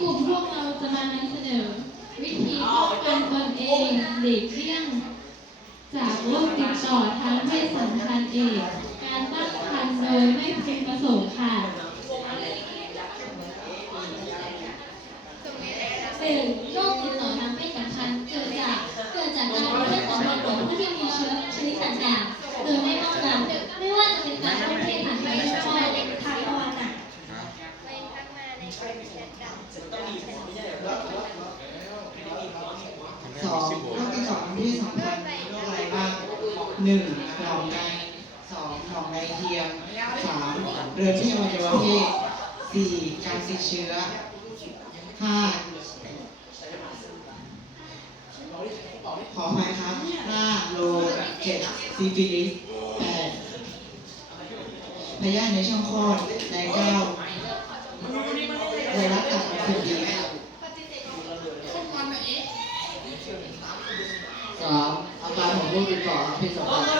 กลุ่มพวกเราจะมานำเสนอวิธีป้องกันตนเองหลีกเลี่ยงจากโรคติดต่อทางเพศสัมพันธ์เอดส์การตั้งครรภ์โดยไม่พึงประสงค์ค่ะ1. โรคติดต่อทางเพศสัมพันธ์เกิดจากการมีเพศสัมพันธ์กับผู้ที่มีเชื้อชนิดต่างๆโดยไม่ป้องกันไม่ว่าจะเป็นการร่วมเพศผ่านทางช่องทางภาวนา2. โรคติดต่อทางเพศสัมพันธ์มีโรคอะไรบ้าง 1. หนองใน 2. หนองในเทียม 3. เรื้อที่อวัยวะเพศ 4. การติดเชื้อ 5. ขออภัยครับ 5. โรค 7. ซิฟิลิส 8. พยาธิในช่องคลอด และ 9. ไวรัสตับอักเสบบี 3. อาการของโรคติดต่อทางเพศสัมพันธ์อ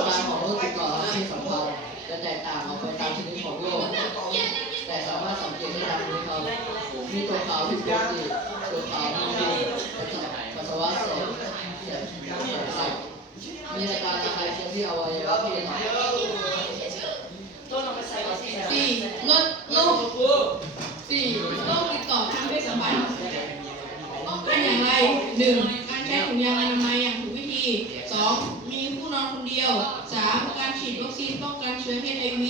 าการของโรคติดต่อทางเพศสัมพันธ์จะแตกต่างออกไปตามชนิดของโรคแต่สามารถสังเกตได้ดังนี้ครับมีตัวขาวผิดปกติตัวขาวไม่ดีปัสสาวะแสบใสมีอาการระคายเคืองที่อวัยวะเพศ 4. โรคติดต่อทางเพศสัมพันธ์ป้องกันอย่างไร 1. การใช้ถุงยางอนามัยอย่างถูกวิธี 2. มีผู้นอนคนเดียว 3. การฉีดวัคซีนป้องกันเชื้อ HIV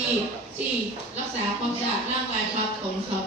4. รักษาความสะอาดร่างกายครับขอบคุณครับ